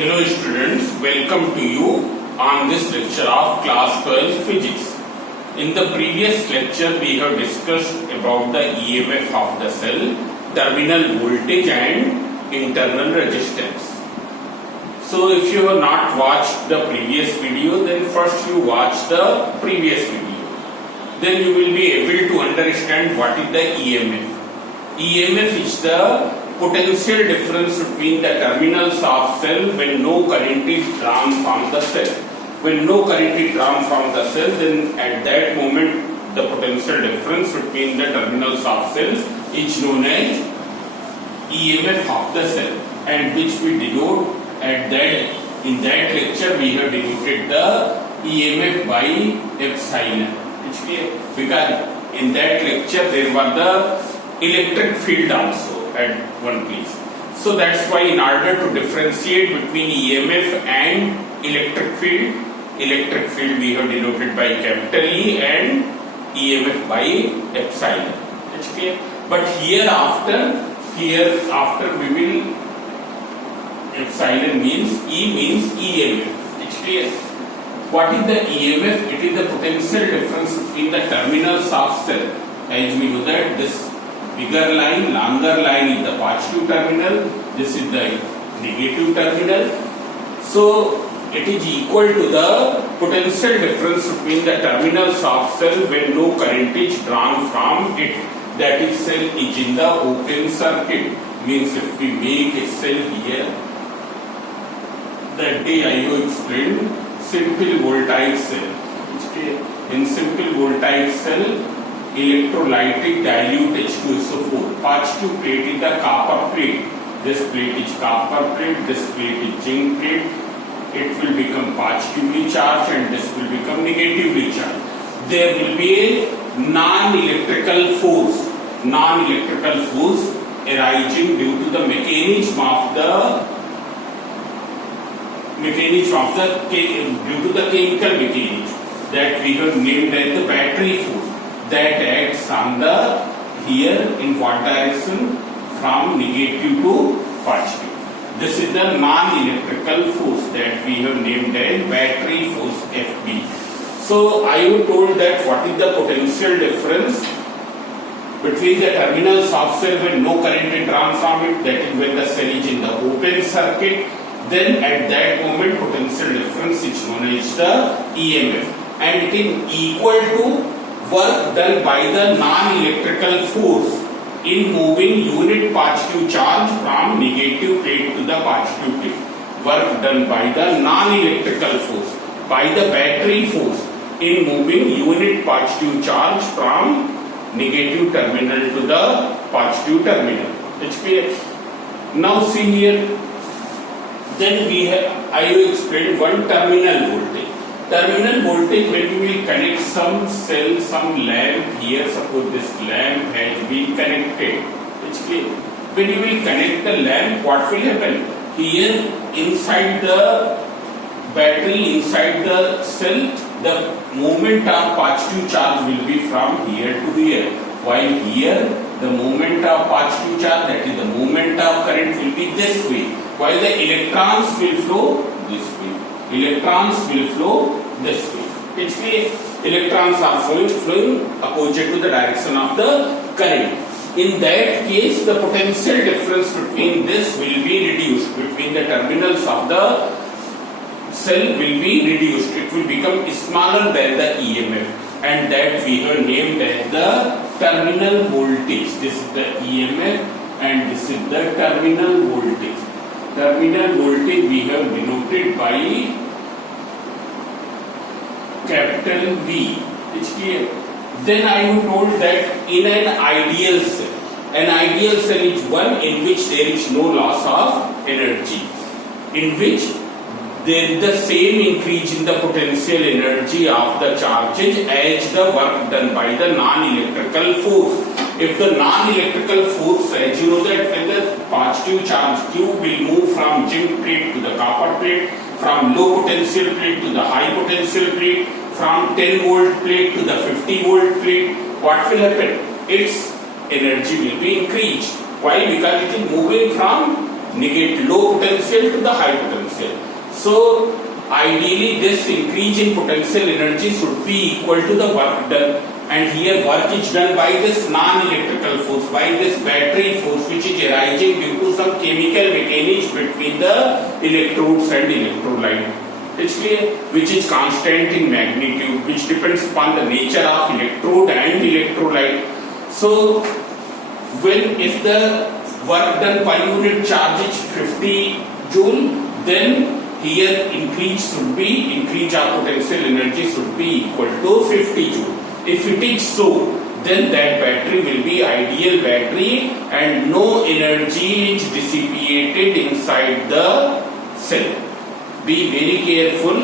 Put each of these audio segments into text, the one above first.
Hello students, welcome to you on this lecture of class 12 physics. In the previous lecture we have discussed about the EMF of the cell, terminal voltage and internal resistance. So if you have not watched the previous video, then first you watch the previous video. Then you will be able to understand what is the EMF. EMF is the potential difference between the terminals of cell when no current is drawn from the cell. When no current is drawn from the cell, then at that moment the potential difference between the terminals of cells is known as EMF of the cell, and which we denote at that in that lecture we have denoted the EMF by epsilon. It's clear? Because in that lecture there was the electric field also at one place. So that's why in order to differentiate between EMF and electric field we have denoted by capital E and EMF by epsilon. It's clear? But hereafter we will, epsilon means E means EMF. It's clear? What is the EMF? It is the potential difference between the terminals of cell. As we know that this bigger line, longer line is the positive terminal, this is the negative terminal. So it is equal to the potential difference between the terminals of cell when no current is drawn from it. That is, cell is in the open circuit. Means if we make a cell here, that day I have explained simple voltaic cell. In simple voltaic cell, electrolytic dilute H2SO4. Positive plate is the copper plate. This plate is copper plate, this plate is zinc plate. It will become positively charged and this will become negatively charged. There will be a non-electrical force arising due to the mechanism of the chemical mechanism that we have named as the battery force. That acts on the here in what direction? From negative to positive. This is the non-electrical force that we have named as battery force FB. So I have told that what is the potential difference between the terminals of cell when no current is drawn from it, that is when the cell is in the open circuit. Then at that moment potential difference is known as the EMF, and it is equal to work done by the non-electrical force in moving unit positive charge from negative plate to the positive plate. Work done by the non-electrical force, by the battery force in moving unit positive charge from negative terminal to the positive terminal. It's clear? Now see here, then I have explained one terminal voltage. Terminal voltage, when we will connect some cell, some lamp here, suppose this lamp has been connected. It's clear. When you will connect the lamp, what will happen? Here inside the battery, inside the cell, the moment of positive charge will be from here to here. While here, the moment of positive charge, that is the moment of current, will be this way. While the electrons will flow this way. Electrons will flow this way. It's clear? Electrons are flowing opposite to the direction of the current. In that case, the potential difference between this will be reduced. Between the terminals of the cell will be reduced. It will become smaller than the EMF, and that we have named as the terminal voltage. This is the EMF and this is the terminal voltage. Terminal voltage we have denoted by capital V. It's clear? Then I have told that in an ideal cell is one in which there is no loss of energy, in which there is the same increase in the potential energy of the charges as the work done by the non-electrical force. If the non-electrical force, as you know that when the positive charge Q will move from zinc plate to the copper plate, from low potential plate to the high potential plate, from 10 volt plate to the 50 volt plate, what will happen? Its energy will be increased. Why? Because it is moving from low potential to the high potential. potential. So ideally this increase in potential energy should be equal to the work done, and here work is done by this non-electrical force, by this battery force which is arising due to some chemical mechanics between the electrodes and electrolyte. It's clear, which is constant in magnitude, which depends upon the nature of electrode and electrolyte. So if the work done per unit charge is 50 joule, then here increase of potential energy should be equal to 50 joule. If it is so, then that battery will be ideal battery and no energy is dissipated inside the cell. Be very careful.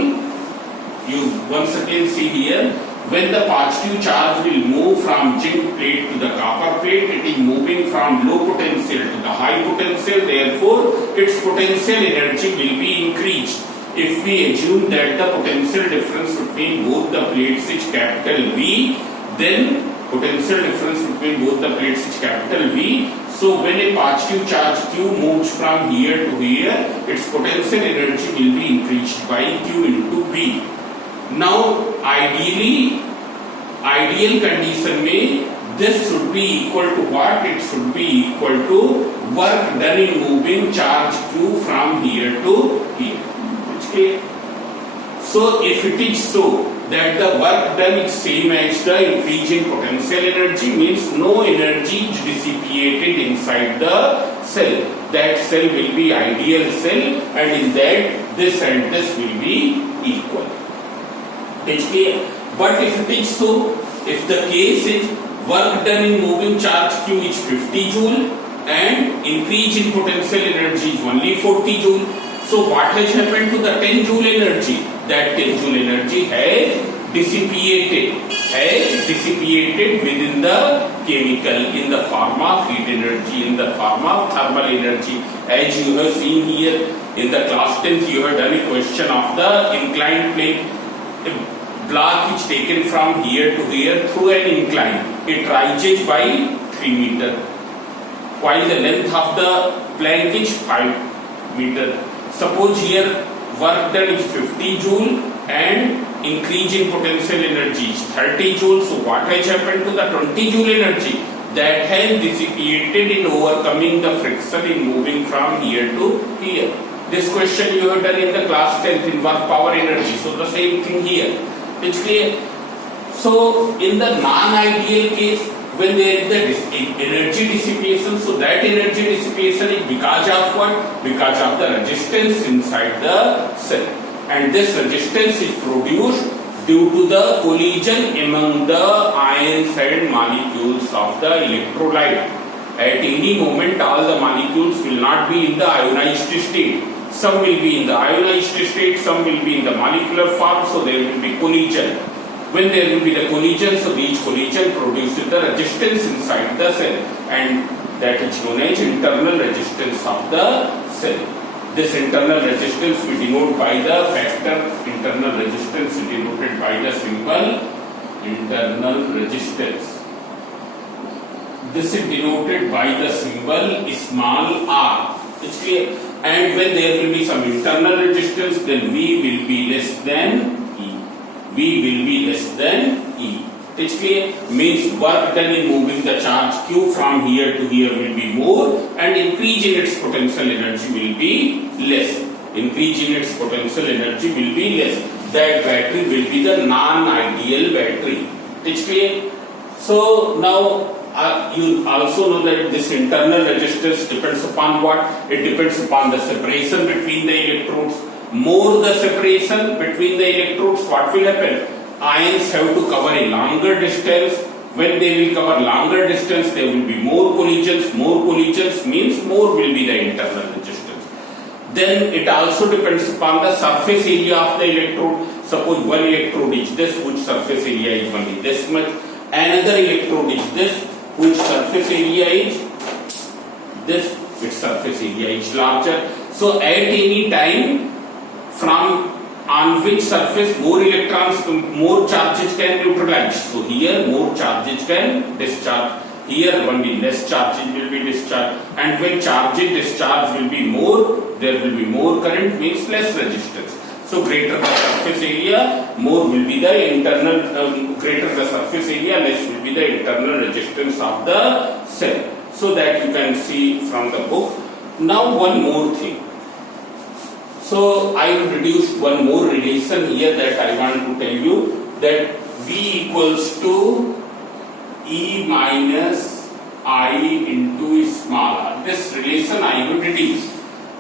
You once again see here, when the positive charge will move from zinc plate to the copper plate, it is moving from low potential to the high potential, therefore its potential energy will be increased. If we assume that the potential difference between both the plates is capital V, then potential difference between both the plates is capital V. So when a positive charge Q moves from here to here, its potential energy will be increased by Q into V. Now ideal condition में this should be equal to what? It should be equal to work done in moving charge Q from here to here. Okay. So if it is so that the work done is same as the increase in potential energy, means no energy is dissipated inside the cell. That cell will be ideal cell, and in that this and this will be equal. Okay. But if it is so, if the case is work done in moving charge Q is 50 joule and increase in potential energy is only 40 joule, so what has happened to the 10 joule energy? That 10 joule energy has dissipated within the chemical in the form of heat energy, in the form of thermal energy. As you have seen here in the class 10th, you have done a question of the inclined plane. A block is taken from here to here through an incline. It rises by 3 meter, while the length of the plank is 5 meter. Suppose here work done is 50 joule and increase in potential energy is 30 joule. So what has happened to the 20 joule energy? That has dissipated in overcoming the friction in moving from here to here. This question you have done in the class 10th in work power energy. So the same thing here. It's clear. So in the non-ideal case, when there is the energy dissipation, so that energy dissipation is because of what? Because of the resistance inside the cell, and this resistance is produced due to the collision among the ions and molecules of the electrolyte. At any moment, all the molecules will not be in the ionized state. Some will be in the ionized state, some will be in the molecular form, so there will be collision. When there will be the collision, so each collision produces the resistance inside the cell, and that is known as internal resistance of the cell. This internal resistance we denote by the factor internal resistance denoted by the symbol internal resistance. This is denoted by the symbol small r. It's clear. And when there will be some internal resistance, then V will be less than E. V will be less than E. It's clear. Means work done in moving the charge Q from here to here will be more, and increase in its potential energy will be less. Increase in its potential energy will be less. That battery will be the non-ideal battery. It's clear. So now you also know that this internal resistance depends upon what? It depends upon the separation between the electrodes. More the separation between the electrodes, what will happen? Ions have to cover a longer distance. When they will cover longer distance, there will be more collisions. More collisions means more will be the internal resistance. Then it also depends upon the surface area of the electrode. Suppose one electrode is this, which surface area is only this much. Another electrode is this, which surface area is this, which surface area is larger. So at any time, from on which surface more electrons, more charges can neutralize. So here more charges can discharge. Here only less charges will be discharged. discharge, and when charging discharge will be more, there will be more current, means less resistance. So greater the surface area, more will be the internal, greater the surface area, less will be the internal resistance of the cell. So that you can see from the book. Now one more thing. So I introduced one more relation here that I want to tell you, that V equals to E minus I into small r. This relation I will reduce.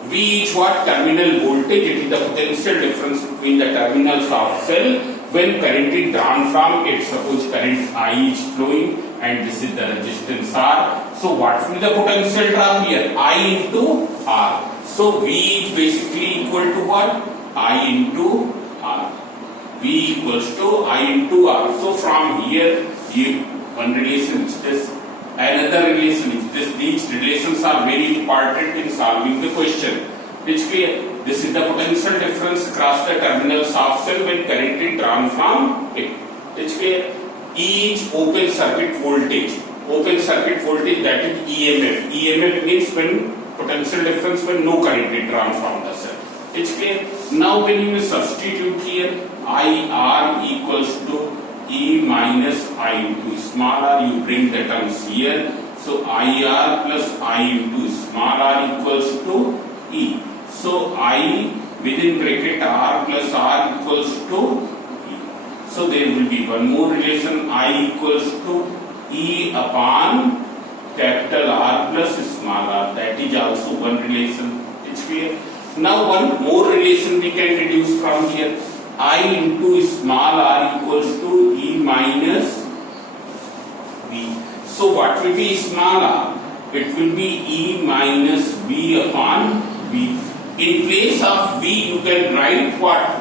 V is what? Terminal voltage. It is the potential difference between the terminals of cell when current is drawn from it. Suppose current I is flowing and this is the resistance R. So what will be the potential drop here? I into R. So V is basically equal to what? I into R. V equals to I into R. So from here, one relation is this, another relation is this. These relations are very important in solving the question. It's clear. This is the potential difference across the terminals of cell when current is drawn from it. It's clear. E is open circuit voltage. Open circuit voltage, that is EMF. EMF means when potential difference when no current is drawn from the cell. It's clear. Now when you substitute here, IR equals to E minus I into small r, you bring the terms here. So IR plus I into small r equals to E. So I within bracket R plus R equals to E. So there will be one more relation, I equals to E upon capital R plus small r. That is also one relation. It's clear. Now one more relation we can deduce from here. I into small r equals to E minus V. So what will be small r? It will be E minus V upon V. In place of V you can write what?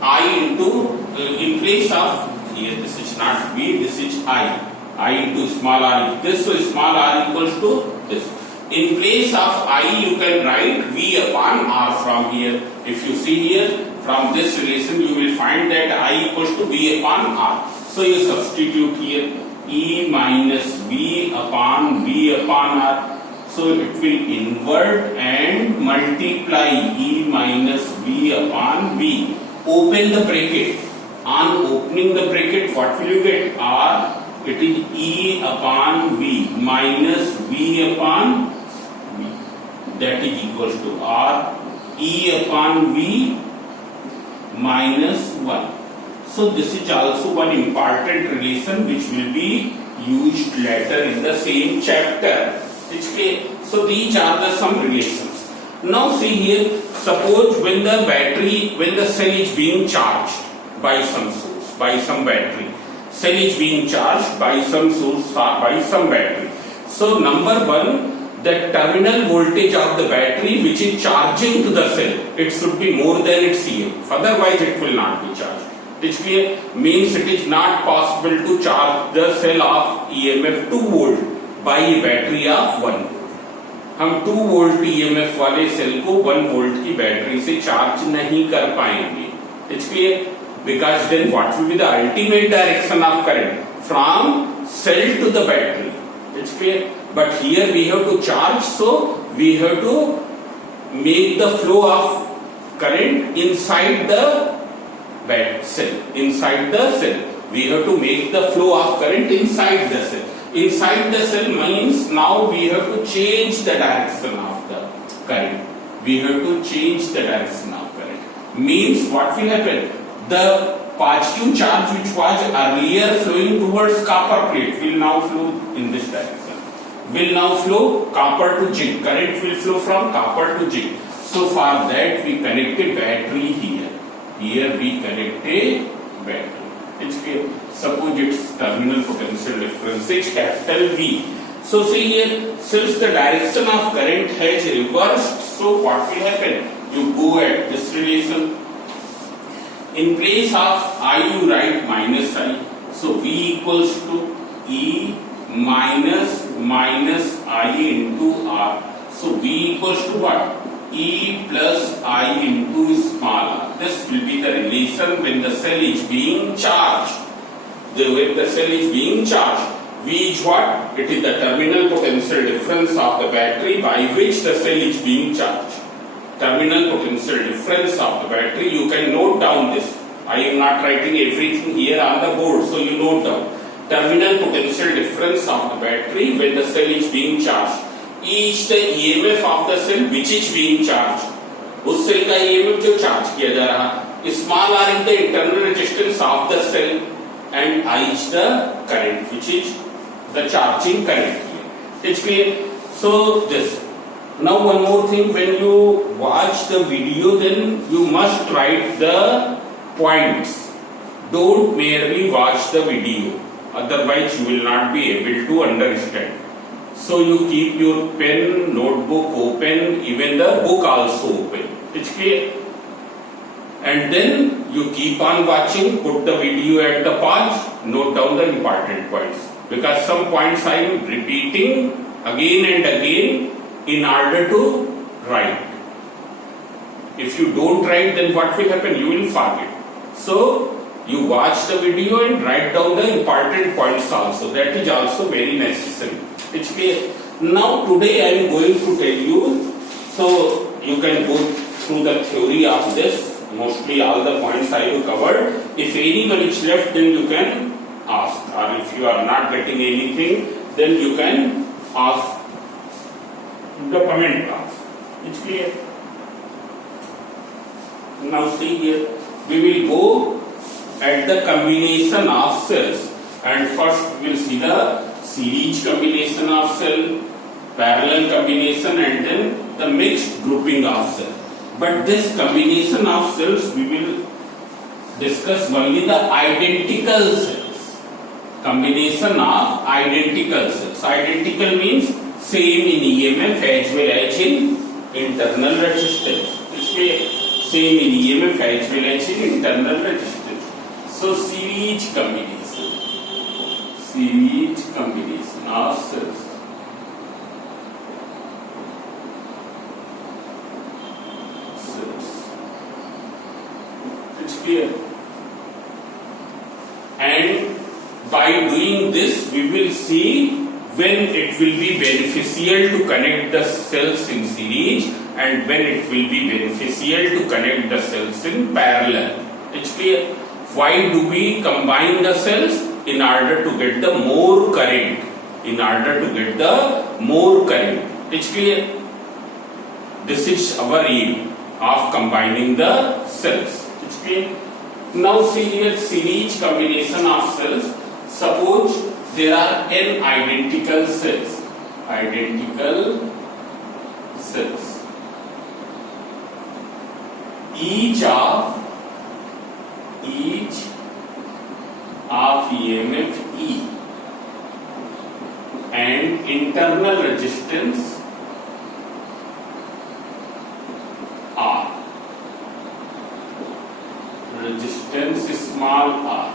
I into, in place of, here this is not V, this is I into small r. This, so small r equals to this. In place of I you can write V upon R from here. If you see here, from this relation you will find that I equals to V upon R. So you substitute here E minus V upon R. So it will invert and multiply E minus V upon V. Open the bracket. On opening the bracket, what will you get? R. It is E upon V minus V upon V. That is equals to R. E upon V minus 1. So this is also one important relation which will be used later in the same chapter. It's clear. So these are the some relations. Now see here, suppose when the battery, when the cell is being charged by some source, by some battery. Cell is being charged by some source, by some battery. So number one, the terminal voltage of the battery which is charging to the cell, it should be more than its EMF. Otherwise it will not be charged. It's clear. Means it is not possible to charge the cell of EMF 2 volt by a battery of 1 volt. हम 2 volt EMF वाले cell को 1 volt की battery से charge नहीं कर पाएंगे. It's clear. Because then what will be the ultimate direction of current? From cell to the battery. It's clear. But here we have to charge, so we have to make the flow of current inside the cell. Inside the cell. We have to make the flow of current inside the cell. Inside the cell means now we have to change the direction of the current. We have to change the direction of current. Means what will happen? The positive charge which was earlier flowing towards copper plate will now flow in this direction. Will now flow copper to zinc. Current will flow from copper to zinc. So for that we connect a battery here. Here we connect a battery. It's clear. Suppose its terminal potential difference is capital V. So see here, since the direction of current has reversed, so what will happen? You go at this relation. In place of I you write minus I. So V equals to E minus I into R. So V equals to what? E plus I into small r. This will be the relation when the cell is being charged. When the cell is being charged, V is what? It is the terminal potential difference of the battery by which the cell is being charged. Terminal potential difference of the battery, you can note down this. I am not writing everything here on the board, so you note down. Terminal potential difference of the battery when the cell is being charged. Each the EMF of the cell which is being charged. उस cell का EMF जो charge किया जा रहा, small r is the internal resistance of the cell and I is the current which is the charging current here. It's clear? So this. Now one more thing, when you watch the video, then you must write the points. Don't merely watch the video, otherwise you will not be able to understand. So you keep your pen, notebook open, even the book also open. It's clear? And then you keep on watching, put the video at the pause, note down the important points. Because some points I am repeating again and again in order to write. If you don't write, then what will happen? You will forget. So you watch the video and write down the important points also. That is also very necessary. It's clear. Now today I am going to tell you, so you can go through the theory of this. Mostly all the points I have covered. If anyone is left, then you can ask, or if you are not getting anything, then you can ask in the comment box. It's clear. Now see here, we will go at the combination of cells, and first we will see the series combination of cell, parallel combination, and then the mixed grouping of cell. But this combination of cells we will discuss only the identical cells. Combination of identical cells. Identical means same in EMF as well as in internal resistance. Same in EMF as well as in internal resistance. So series combination of cells. It's clear. And by doing this, we will see when it will be beneficial to connect the cells in series and when it will be beneficial to connect the cells in parallel. It's clear. Why do we combine the cells? In order to get the more current. It's clear. This is our aim of combining the cells. It's clear. Now see here, series combination of cells. Suppose there are n identical cells. Each of EMF E and internal resistance R. Resistance small r,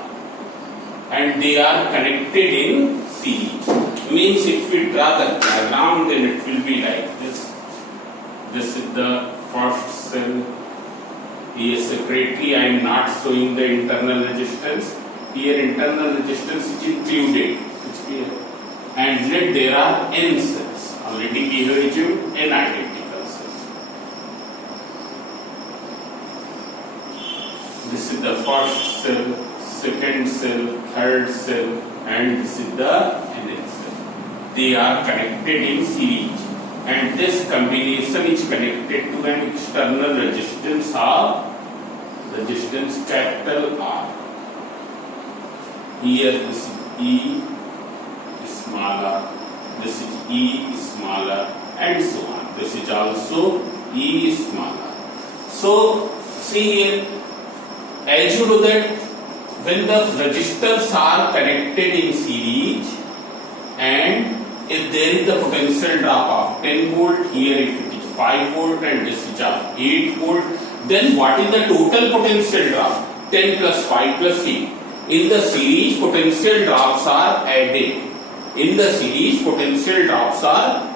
and they are connected in series. Means if we draw the diagram, then it will be like this. This is the first cell. Here separately I am not showing the internal resistance. Here internal resistance is included. It's clear. And yet there are n cells. Already we have assumed n identical cells. This is the first cell, second cell, third cell, and this is the nth cell. They are connected in series, and this combination is connected to an external resistance of capital R. Here is E smaller, this is E smaller, and so on. This is also E smaller. So see here, as you know that when the resistors are connected in series and if there is the potential drop of 10 volt, here if it is 5 volt and this is of 8 volt, then what is the total potential drop? 10 plus 5 plus 8. In the series, potential drops are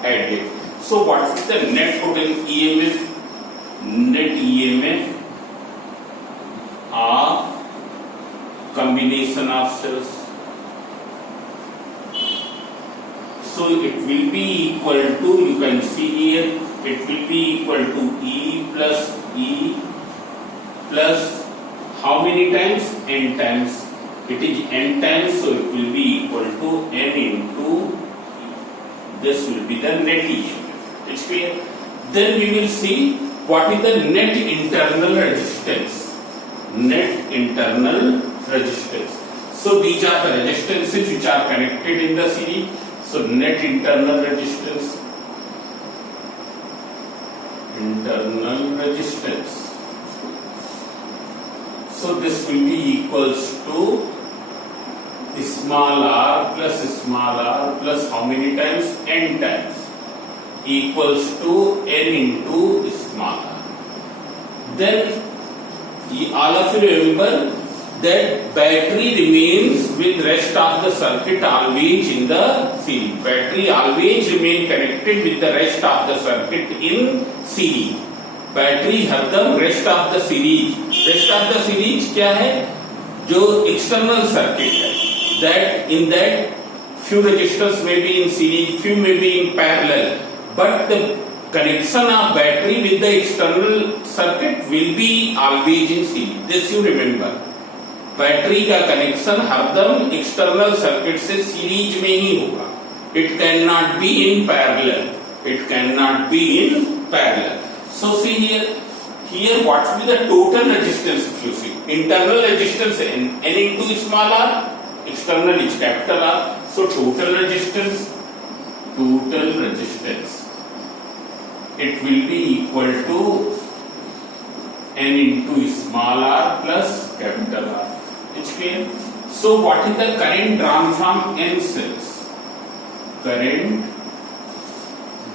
added. So what is the net potential EMF? Net EMF of combination of cells. So it will be equal to, you can see here, it will be equal to E plus how many times? N times. It is N times, so it will be equal to N into E. This will be the net EMF. It's clear? Then we will see what is the net internal resistance. Net internal resistance. So these are the resistances which are connected in the series. So net internal resistance. Internal resistance. So this will be equals to small r plus how many times? N times, equals to N into small r. Then all of you remember that battery remains with rest of the circuit always in the series. Battery always remain connected with the rest of the circuit in series. Battery हरदम rest of the series क्या है? जो external circuit है, that in that few resistors may be in series, few may be in parallel, but the connection of battery with the external circuit will be always in series. This you remember. Battery का connection हरदम external circuit से series में ही होगा. It cannot be in parallel. So see here what will be the total resistance if you see? Internal resistance N into small r, external is capital R. So total resistance, it will be equal to N into small r plus capital R. It's clear? So what is the current drawn from N cells? Current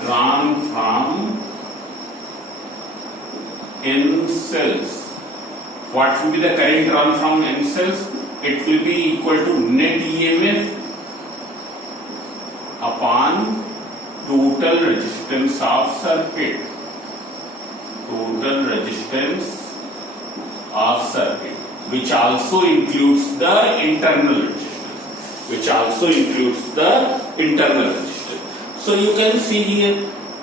drawn from N cells. What will be the current drawn from N cells? It will be equal to net EMF upon total resistance of circuit. Which also includes the internal resistance. So you can see here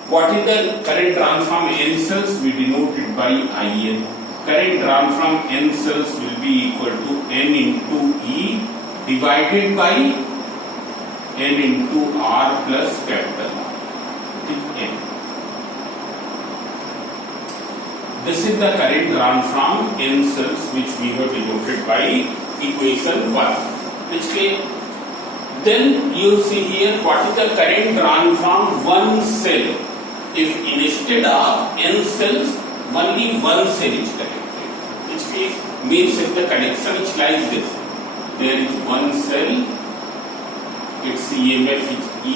what is the current drawn from N cells. We denote it by IN. Current drawn from N cells will be equal to N into E divided by N into R plus capital R. N. This is the current drawn from N cells which we have denoted by equation 1. Which clear? Then you see here what is the current drawn from one cell. If instead of N cells, only one cell is connected, which means if the connection is like this, there is one cell, its EMF is E,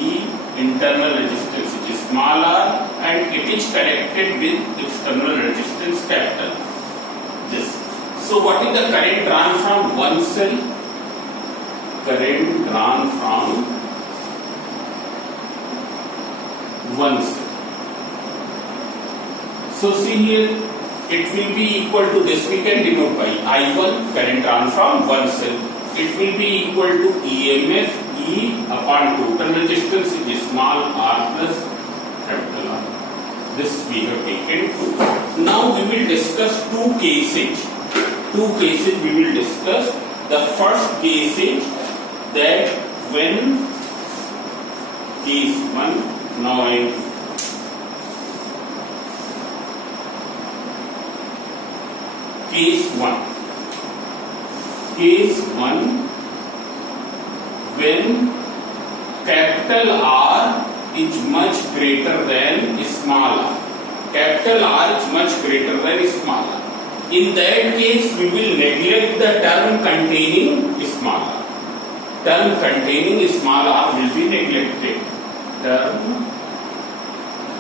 internal resistance is small r, and it is connected with external resistance capital. This. So what is the current drawn from one cell? Current drawn from one cell. So see here, it will be equal to this. We can denote by I1, current drawn from one cell. It will be equal to EMF E upon total resistance is small r plus capital R. This we have taken two. Now we will discuss two cases. We will discuss. The first case is that when case 1, now I Case 1, when capital R is much greater than small r. Capital R is much greater than small r. In that case, we will neglect the term containing small r. Term containing small r will be neglected. Term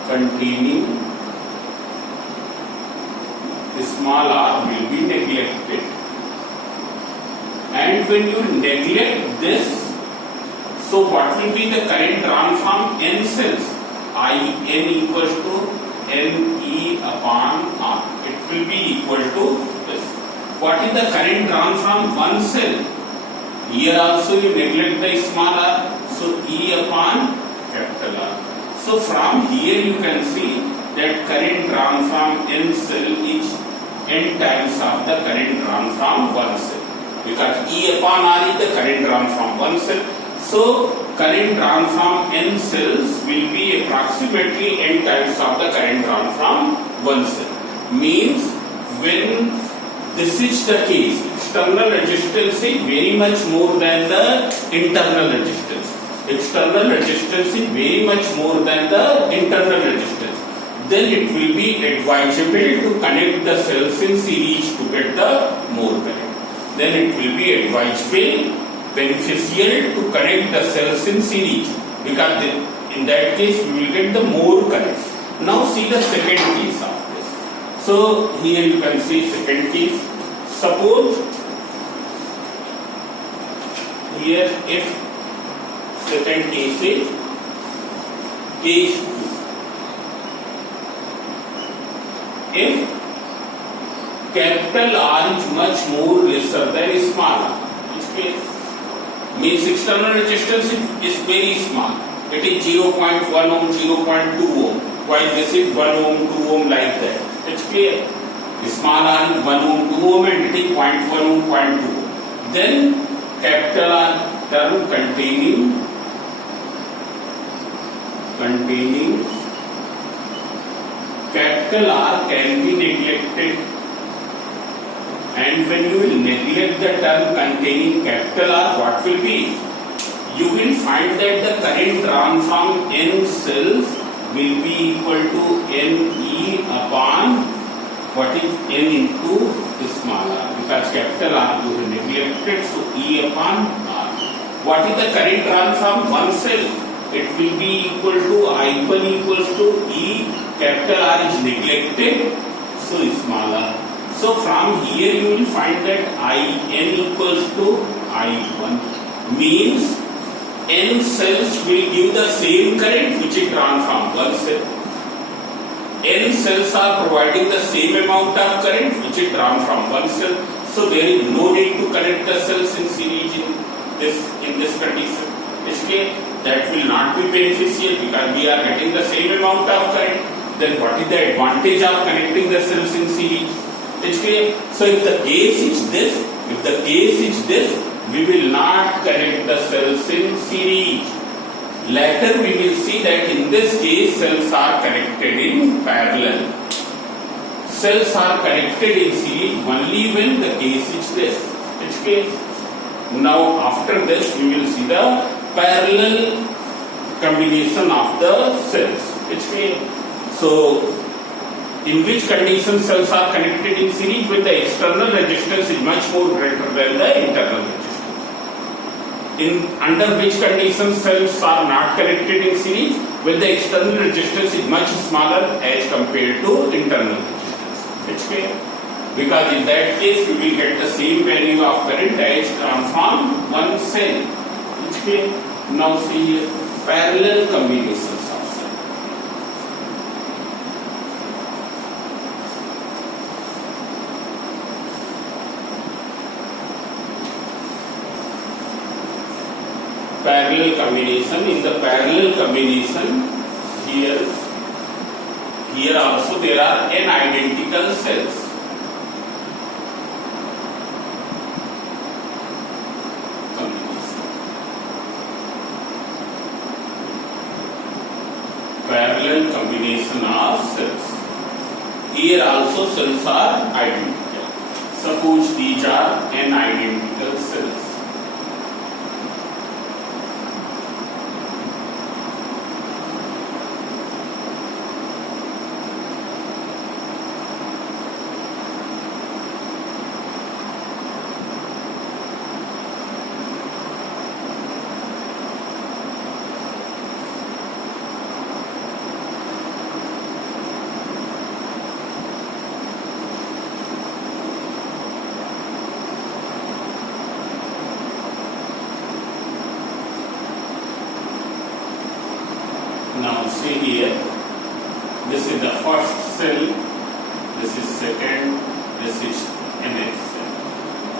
containing small r will be neglected. And when you neglect this, so what will be the current drawn from N cells? IN equals to NE upon R. It will be equal to this. What is the current drawn from one cell? Here also you neglect the small r, so E upon capital So from here you can see that current drawn from n cell is n times of the current drawn from one cell, because E upon R is the current drawn from one cell. So current drawn from n cells will be approximately n times of the current drawn from one cell. Means when this is the case, external resistance is very much more than the internal resistance. External resistance is very much more than the internal resistance. Then it will be advisable to connect the cells in series to get the more current. Then it will be advisable, beneficial to connect the cells in series, because in that case we will get the more current. Now see the second case of this. So here you can see second case. Suppose here if second case is case 2. If capital R is much more lesser than small r, which case means external resistance is very small. It is 0.1 ohm, 0.2 ohm, while this is 1 ohm, 2 ohm like that. It's clear. Small r is 1 ohm, 2 ohm and it is 0.1 ohm, 0.2 ohm. Then capital R term containing capital R can be neglected, and when you will neglect the term containing capital R, what will be? You will find that the current drawn from n cells will be equal to Ne upon what is n into small r, because capital R you have neglected, so E upon R. What is the current drawn from one cell? It will be equal to I1 equals to E, capital R is neglected, so small r. So from here you will find that In equals to I1, means n cells will give the same current which is drawn from one cell. N cells are providing the same amount of current which is drawn from one cell. So there is no need to connect the cells in series in this condition. Actually, that will not be beneficial because we are getting the same amount of current. Then what is the advantage of connecting the cells in series? Actually, so if the case is this, we will not connect the cells in series. Later we will see that in this case cells are connected in parallel. Cells are connected in series only when the case is this. Okay. Now after this we will see the parallel combination of the cells. Okay. So in which condition cells are connected in series? When the external resistance is much more greater than the internal resistance. Under which conditions cells are not connected in series? When the external resistance is much smaller as compared to internal resistance. Okay? Because in that case we will get the same value of current as from one cell. Okay? Now see here, parallel combinations of cells. Parallel combination. In the parallel combination, here also there are n identical cells. Parallel combination of cells. Here also cells are identical. Suppose these are n identical cells. Now see here, this is the first cell, this is second, this is nth cell.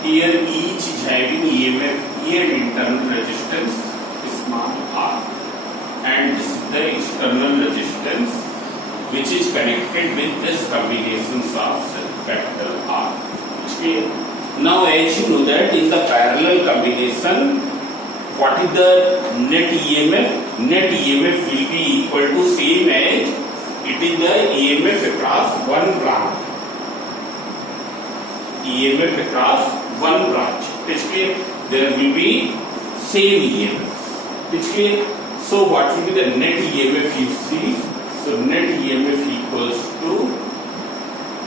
Here each is having EMF E and internal resistance small r, and this the external resistance which is connected with this combinations of capital R. Okay. Now as you know that in the parallel combination, what is the net EMF? Net EMF will be equal to same as it is the EMF across one branch. EMF across one branch. Okay. There will be same EMF. Okay. So what will be the net EMF you see? So net EMF equals to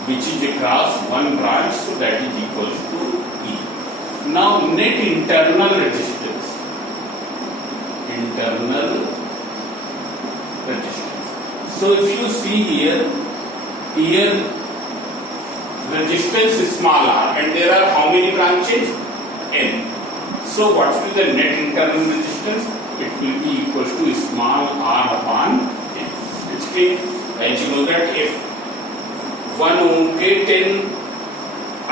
which is across one branch, so that is equals to E. Now net internal resistance. Internal resistance. So if you see here resistance is small r and there are how many branches? N. So what will be the net internal resistance? It will be equals to small r upon N. Okay. As you know that if 1 ohm के 10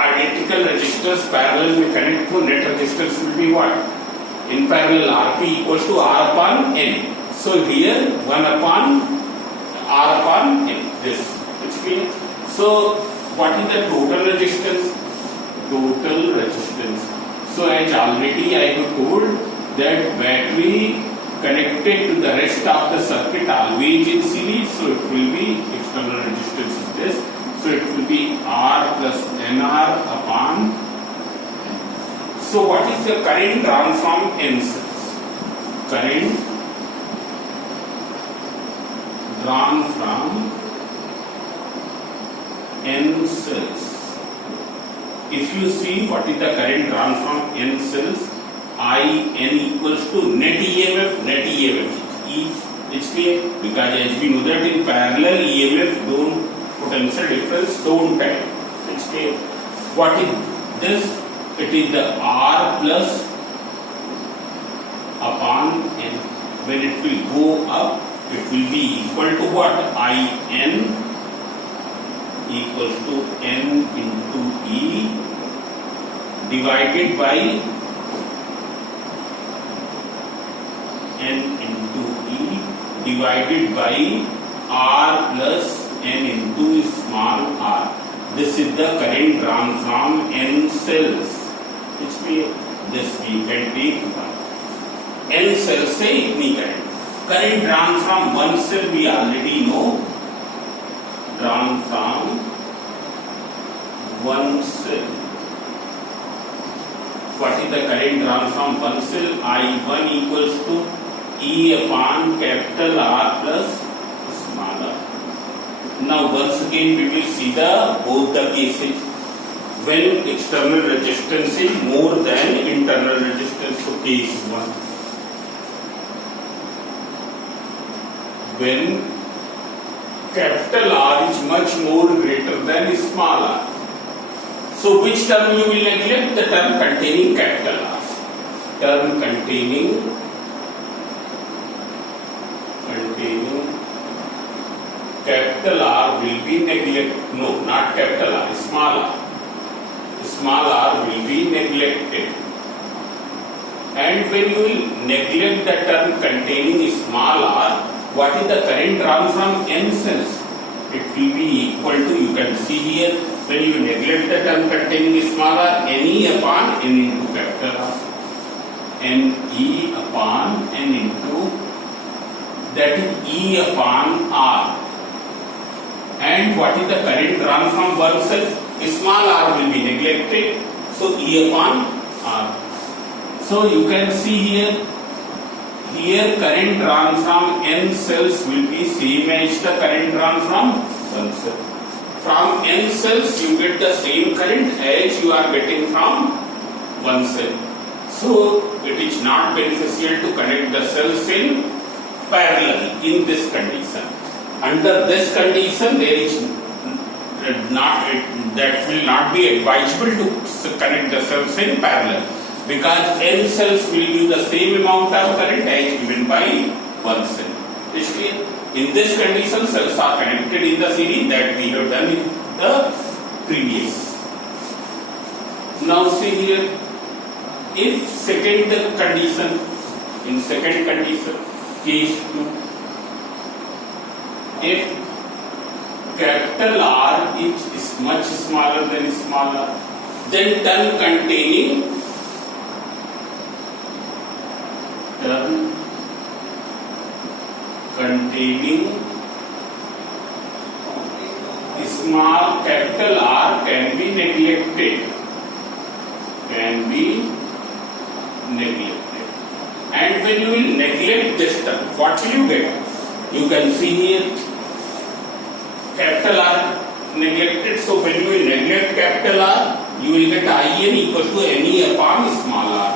identical resistors parallel में connect to net resistance will be what? In parallel Rp equals to R upon N. So here 1 upon R upon N. This. Okay. So what is the total resistance? Total resistance. So as already I have told that battery connected to the rest of the circuit always in series, so it will be external resistance is this. So it will be R plus NR upon. So what is the current drawn from N cells? Current drawn from N cells. If you see what is the current drawn from N cells, IN equals to net EMF. Net EMF is clear because as we know that in parallel EMF don't potential difference don't add. It's clear. What is this? It is the R plus upon N. When it will go up, it will be equal to what? IN equals to N into E divided by N into E divided by R plus N into small r. This is the current drawn from N cells. This we can take N cells से इतनी current. Current drawn from one cell we already know. Drawn from one cell. What is the current drawn from one cell? I1 equals to E upon capital R plus small r. Now once again we will see the both the cases when external resistance is more than internal resistance. So case 1, when capital R is much more greater than small r. So which term you will neglect? The term containing capital R. Term containing capital R will be neglected. No, not capital R, small r. Small r will be neglected. And when you will neglect the term containing small r, what is the current drawn from N cells? It will be equal to, you can see here, when you neglect the term containing small r, NE upon N into capital R. NE upon N into, that is E upon R. And what is the current drawn from one cell? Small r will be neglected, so E upon R. So you can see here current drawn from N cells will be same as the current drawn from one cell. From N cells you get the same current as you are getting from one cell. So it is not beneficial to connect the cells in parallel in this condition. Under this condition, there is that will not be advisable to connect the cells in parallel because N cells will give the same amount of current as given by one cell. In this condition, cells are connected in the series that we have done in the previous. Now see here, if second condition, in second condition, case 2, if capital R is much smaller than smaller, then term containing small capital R can be neglected. And when you will neglect this term, what will you get? You can see here capital R neglected. So when you will neglect capital R, you will get In equals to Ne upon small r.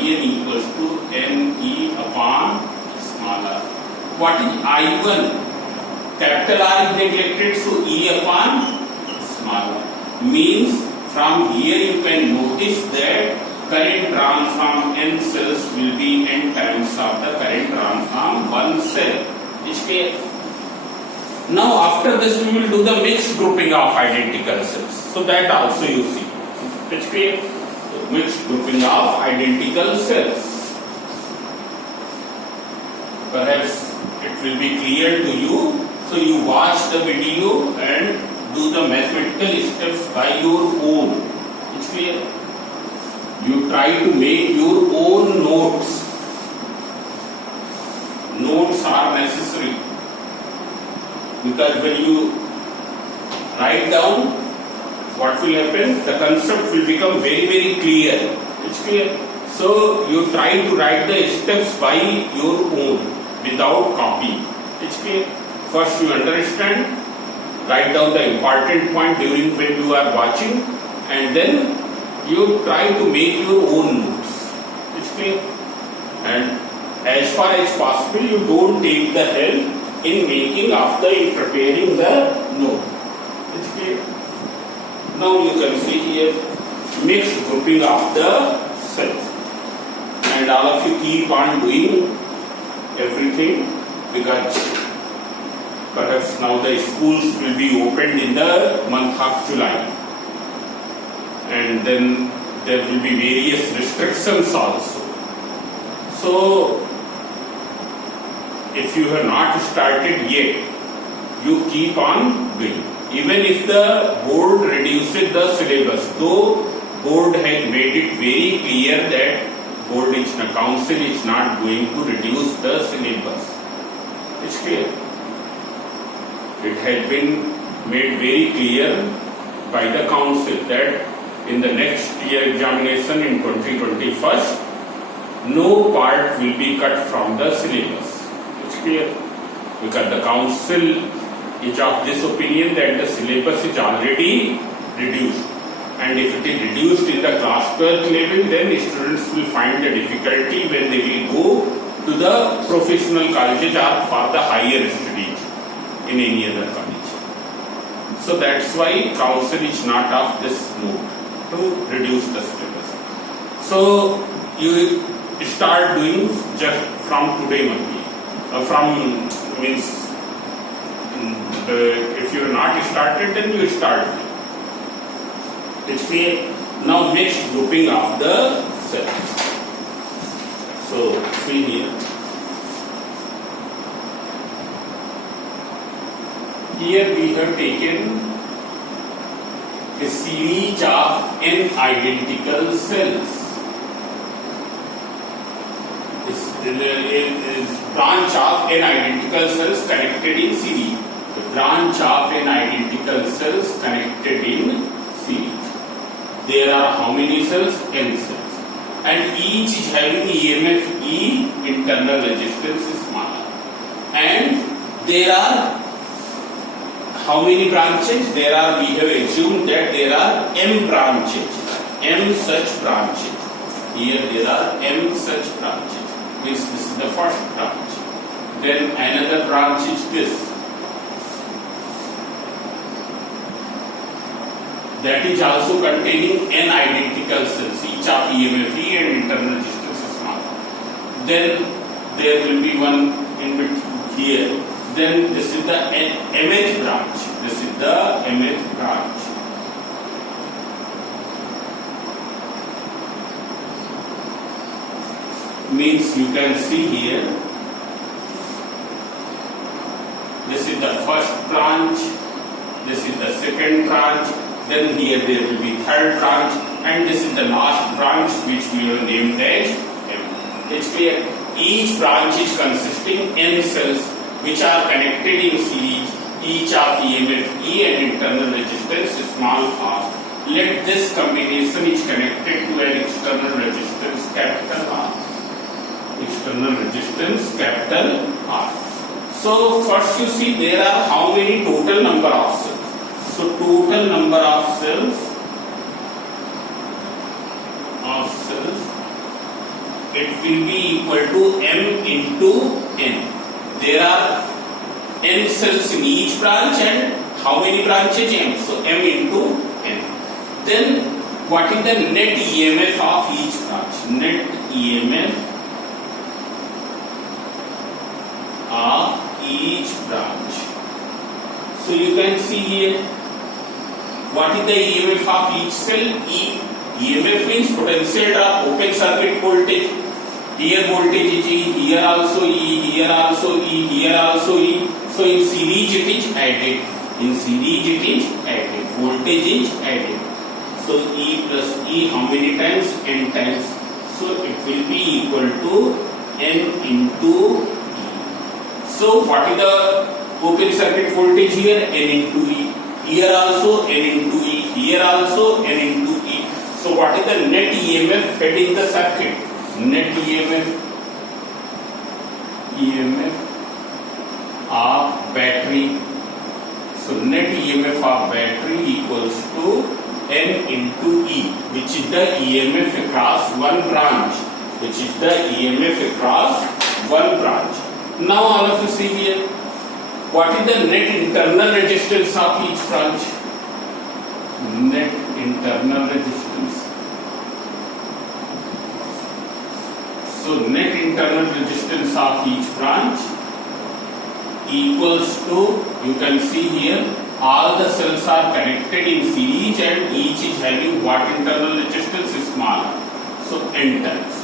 In equals to Ne upon small r. What is I1? Capital R is neglected, so E upon small r. Means from here you can notice that current transform n cells will be n times of the current transform one cell. Is clear? Now after this we will do the mixed grouping of identical cells. So that also you see. It's clear? Mixed grouping of identical cells. Perhaps it will be clear to you. So you watch the video and do the mathematical steps by your own. It's clear? You try to make your own notes. Notes are necessary. Because when you write down, what will happen? The concept will become very, very clear. It's clear? So you try to write the steps by your own without copy. It's clear? First you understand, write down the important point during when you are watching, and then you try to make your own notes. It's clear? And as far as possible, you don't take the help in making after in preparing the note. It's clear? Now you can see here mixed grouping of the cells, and all of you keep on doing everything because perhaps now the schools will be opened in the month of July, and then there will be various restrictions also. So if you have not started yet, you keep on doing. Even if the board reduces the syllabus, though board has made it very clear that council is not going to reduce the syllabus. It's clear. It has been made very clear by the council that in the next year examination in 2021, no part will be cut from the syllabus. It's clear? Because the council is of this opinion that the syllabus is already reduced. And if it is reduced in the class 12 level, then students will find the difficulty when they will go to the professional colleges or for the higher studies in any other college. So that's why council is not of this mood to reduce the syllabus. So you start doing just from today only. If you are not started, then you start. It's clear. Now next grouping of the cells. So see here. Here we have taken a series of n identical cells. Is branch of n identical cells connected in series. A branch of n identical cells connected in series. There are how many cells? N cells. And each is having EMF E, internal resistance is smaller. And there are how many branches? There are, we have assumed that there are M branches. M such branches. Here there are M such branches. This is the first branch. Then another branch is this. That is also containing n identical cells, each of EMF E and internal resistance is small. Then there will be one in between here. Then this is the MH branch. This is the MH branch. Means you can see here This is the first branch, this is the second branch, then here there will be third branch, and this is the last branch which we have named as M. It's clear? Each branch is consisting n cells which are connected in series, each of EMF E and internal resistance small r. Let this combination is connected to an external resistance capital R. External resistance capital R. So first you see there are how many total number of cells. So total number of cells it will be equal to M into N. There are N cells in each branch and how many branches? M. So M into N. Then what is the net EMF of each branch? Net EMF of each branch. So you can see here what is the EMF of each cell? E. EMF means potential drop, open circuit voltage. Here voltage is E, here also E, here also E, here also E. So in series it is added. In series it is added. Voltage is added. So E plus E how many times? N times. So it will be equal to N into E. So what is the open circuit voltage here? N into E. Here also N into E. Here also N into E. So what is the net EMF fed in the circuit? Net EMF of battery. So net EMF of battery equals to N into E, which is the EMF across one branch. Which is the EMF across one branch. Now all of you see here, what is the net internal resistance of each branch? Net internal resistance. So net internal resistance of each branch equals to, you can see here, all the cells are connected in series and each is having what internal resistance is smaller. So N times.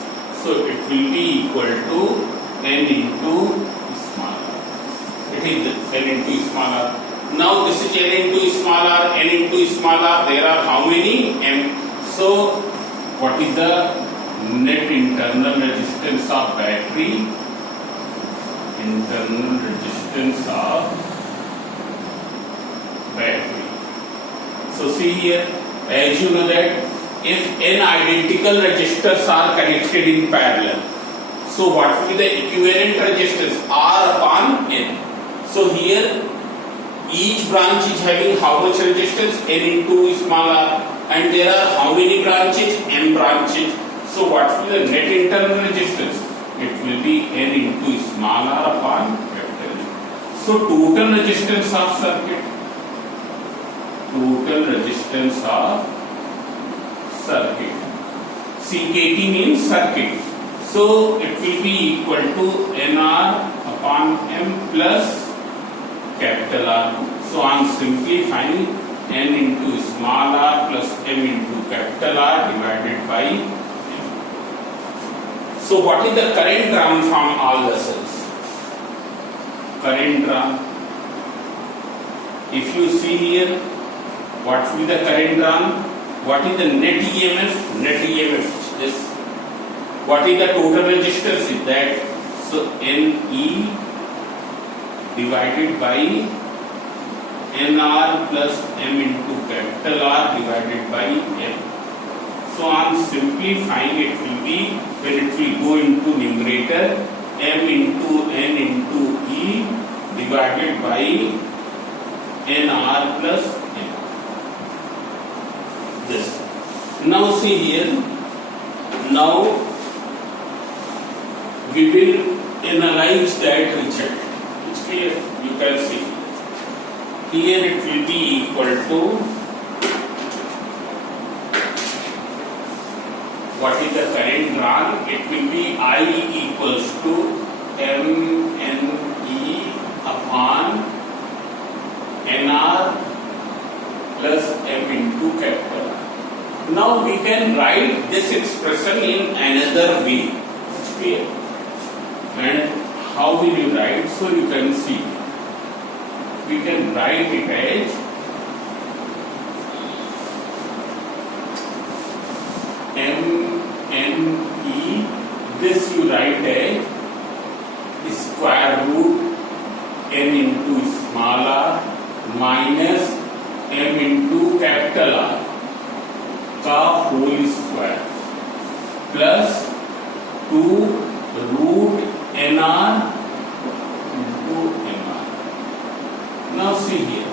So it will be equal to N into smaller. It is N into smaller. Now this is N into smaller, N into smaller. There are how many? M. So what is the net internal resistance of battery? Internal resistance of battery. So see here, as you know that if n identical resistors are connected in parallel, so what will be the equivalent resistance? R upon N. So here each branch is having how much resistance? N into small r, and there are how many branches? N branches. So what will be the net internal resistance? It will be N into small r upon capital N. So total resistance of circuit. Total resistance of circuit. CKT means circuit. So it will be equal to NR upon M plus capital R. So I am simplifying N into small r plus M into capital R divided by M. So what is the current drawn from all the cells? Current drawn. If you see here, what will be the current drawn? What is the net EMF? Net EMF is this. What is the total resistance? Is that? So NE divided by NR plus M into capital R divided by M. So I am simplifying, it will be, when it will go into numerator, M into N into E divided by NR plus M. This. Now see here, now we will analyze that result. It's clear, you can see. Here it will be equal to, what is the current drawn? It will be I equals to MNE upon NR plus M into capital R. Now we can write this expression in another way. It's clear. And how will you write? So you can see we can write it as MNE. This you write as square root n into small r minus m into capital R का whole square plus 2 root nr into mr. Now see here,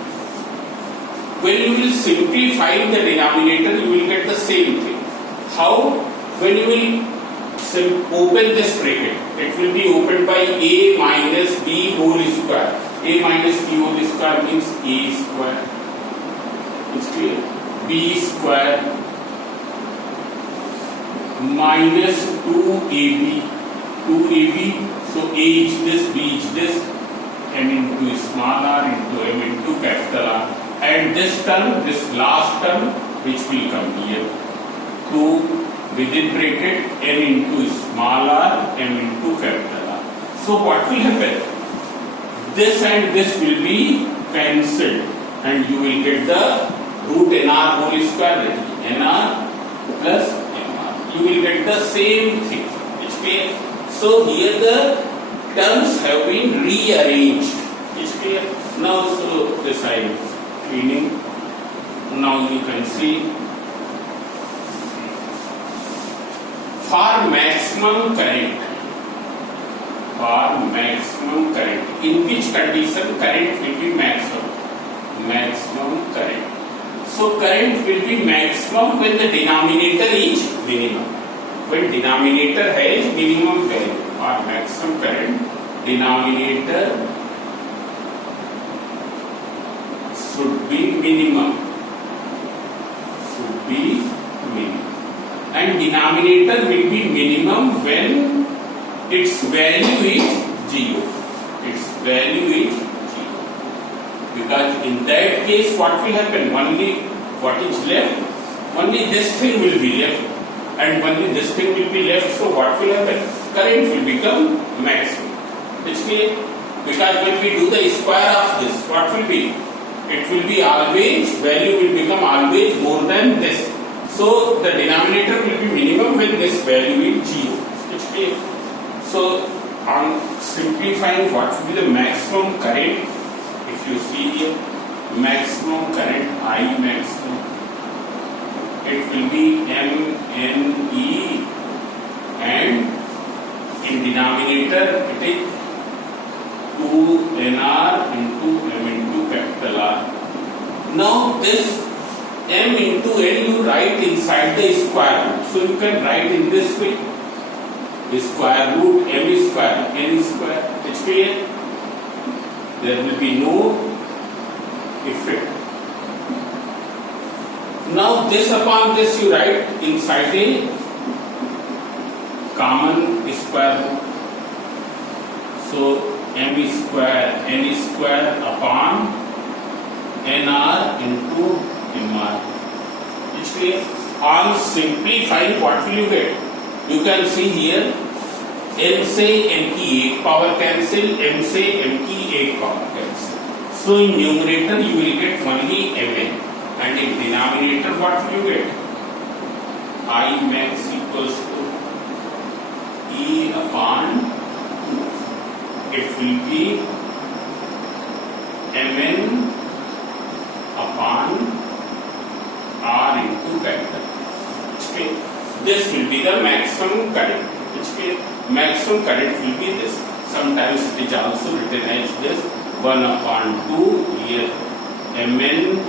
when you will simplify the denominator, you will get the same thing. How? When you will open this bracket, it will be opened by a minus b whole square. A minus b whole square means a square. It's clear. B square minus 2ab. 2ab. So a is this, b is this, m into small r into m into capital R. And this term, this last term, which will come here, 2 within bracket n into small r, m into capital R. So what will happen? This and this will be cancelled, and you will get the root nr whole square, that is nr plus mr. You will get the same thing. It's clear? So here the terms have been rearranged. It's clear? Now so this I am cleaning. Now you can see, for maximum current, in which condition current will be maximum? Maximum current. So current will be maximum when the denominator is minimum. When denominator has minimum value or maximum current, denominator should be minimum. And denominator will be minimum when its value is 0. Because in that case, what will happen? Only what is left? Only this thing will be left. And only this thing will be left. So what will happen? Current will become maximum. It's clear? Because when we do the square of this, what will be? It will be always, value will become always more than this. So the denominator will be minimum when this value is 0. It's clear? So on simplifying, what will be the maximum current? If you see here, maximum current, I maximum, it will be MNE, and in denominator it is 2nr into m into capital R. Now this m into n you write inside the square root. So you can write in this way, the square root m square n square. It's clear? There will be no effect. Now this upon this you write inside a common square root. So m square n square upon nr into mr. It's clear? On simplifying, what will you get? You can see here, n से n की एक power cancel, m से m की एक power cancel. So in numerator you will get only mn, and in denominator what will you get? I max equals to e upon 2. It will be mn upon r into capital. Okay. This will be the maximum current. Okay. Maximum current will be this. Sometimes it is also written as this 1 upon 2 here. Mn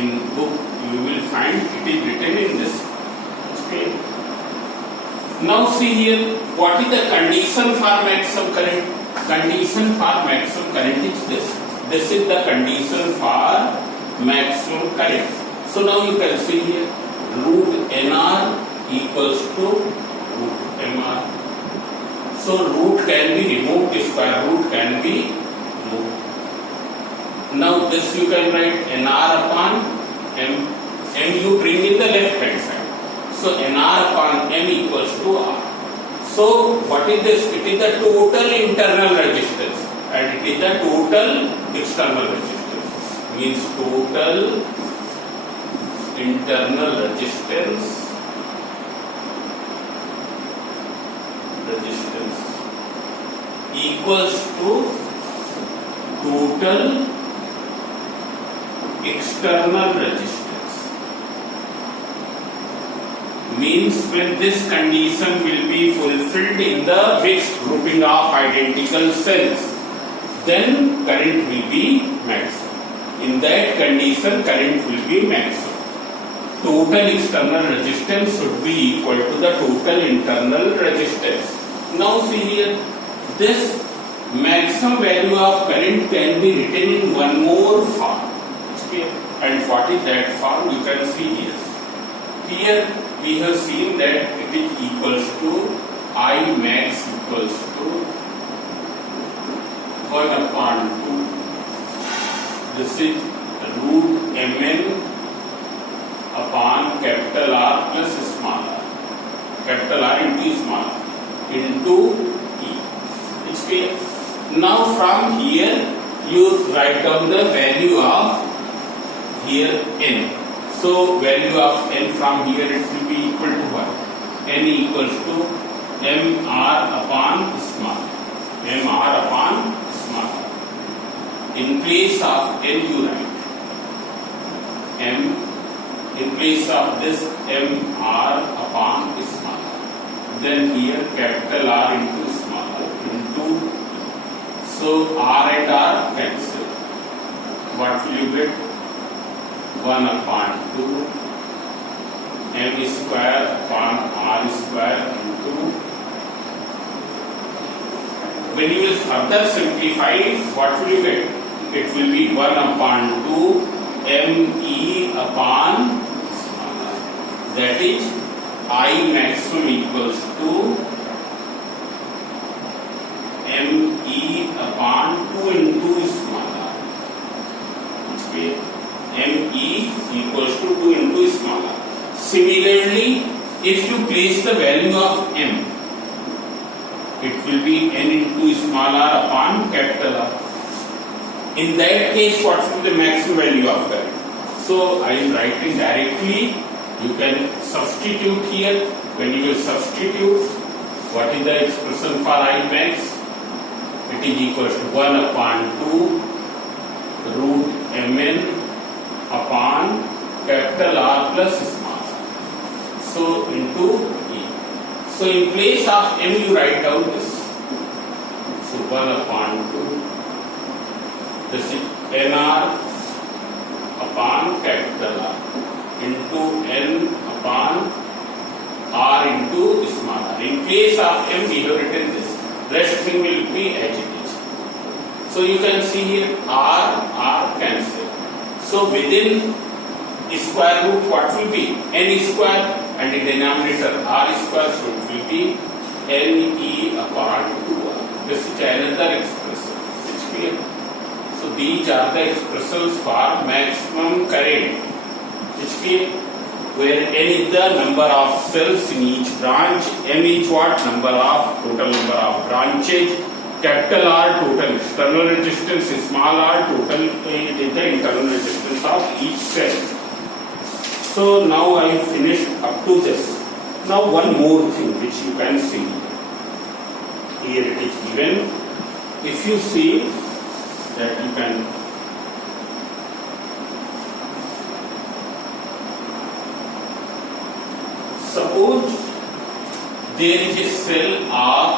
in book you will find it is written in this. Okay. Now see here, what is the condition for maximum current? Condition for maximum current is this. This is the condition for maximum current. So now you can see here, root nr equals to root mr. So root can be removed, square root can be removed. Now this you can write nr upon m. M you bring in the left hand side. So nr upon m equals to r. So what is this? It is the total internal resistance. and it is the total external resistance. Means total internal resistance equals to total external resistance. Means when this condition will be fulfilled in the mixed grouping of identical cells, then current will be maximum. In that condition, current will be maximum. Total external resistance should be equal to the total internal resistance. Now see here, this maximum value of current can be written in one more form. And what is that form? You can see here. Here we have seen that it is equals to I max equals to 1 upon 2. This is root Mn upon capital R plus small r. Capital R into small r into E. It's clear? Now from here you write down the value of here N. So value of N from here it will be equal to what? N equals to Mr upon small r. Mr upon small r. In place of N you write M. In place of this Mr upon small r. Then here capital R into small r into, so R and R cancel. What will you get? 1 upon 2 M square upon R square into, when you will further simplify, what will you get? It will be 1 upon 2 Me upon small r. That is I maximum equals to Me upon 2 into small r. It's clear? Me equals to 2 into small r. Similarly, if you place the value of M, it will be N into small r upon capital R. In that case, what will be the maximum value of current? So I am writing directly. You can substitute here. When you will substitute, what is the expression for I max? It is equals to 1 upon 2 root Mn upon capital R plus small r. So into E. So in place of M you write down this. So 1 upon 2. This is Nr upon capital R into N upon R into small r. In place of M we have written this. Rest thing will be as it is. So you can see here R cancel. So within square root what will be? N square, and the denominator R square, so it will be Ne upon 2R. This is another expression. It's clear? So these are the expressions for maximum current. It's clear? Where N is the number of cells in each branch, M is what? Total number of branches, capital R total external resistance, small r total is the internal resistance of each cell. So now I have finished up to this. Now one more thing which you can see. Here it is given. If you see that you can suppose there is a cell of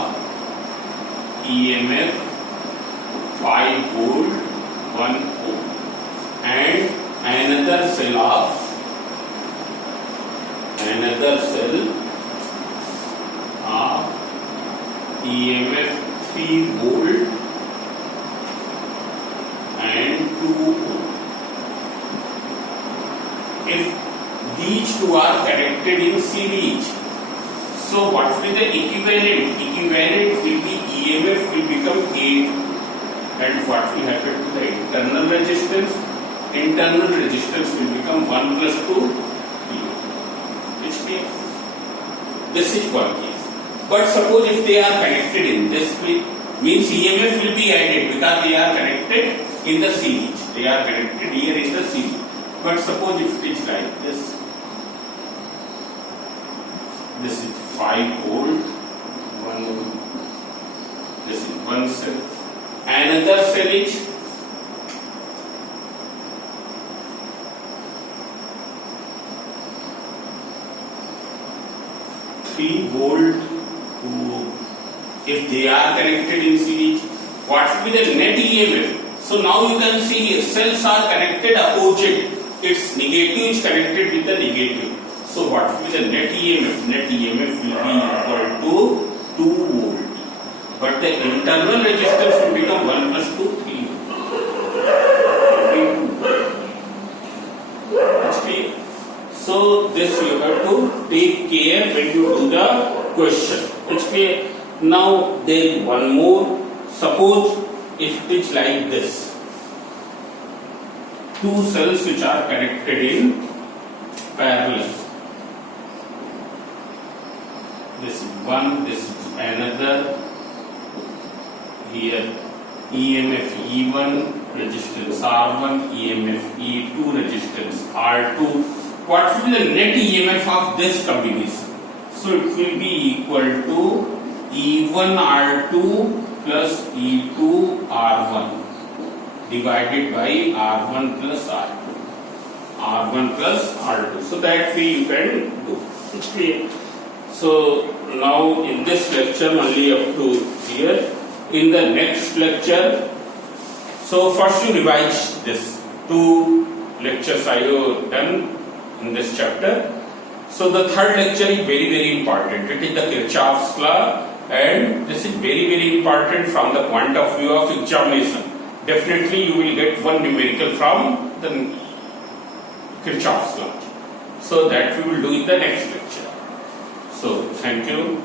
EMF 5 volt 1 ohm and another cell of EMF 3 volt and 2 ohm. If these two are connected in series, so what will be the equivalent? Equivalent will be EMF will become 8, and what will happen to the internal resistance? Internal resistance will become 1 plus 2 It's clear? This is one case. But suppose if they are connected in this way, means EMF will be added because connected in the series. They are connected here in the series. But suppose if it is like this. This is 5 volt. This is one cell. Another cell is 3 volt. If they are connected in series, what will be the net EMF? So now you can see here cells are connected opposite. Its negative is connected with the negative. So what will be the net EMF? Net EMF will be equal to 2 volt. But the internal resistance will become 1 plus 2, 3 volt. So this you have to take care when you do the question. Okay. Now there is one more. Suppose if it is like this, 2 cells which are connected in parallel. This is one, this is another. Here EMF E1, resistance R1, EMF E2, resistance R2. What will be the net EMF of this combination? So it will be equal to E1 R2 plus E2 R1 divided by R1 plus R2. R1 plus R2. So that way you can do. It's clear. So now in this lecture only up to here. In the next lecture, so first you revise this 2 lectures I have done in this chapter. So the third lecture is very important. It is the Kirchhoff's law, and this is very important from the point of view of examination. Definitely you will get one numerical from the Kirchhoff's law. So that we will do in the next lecture. So thank you.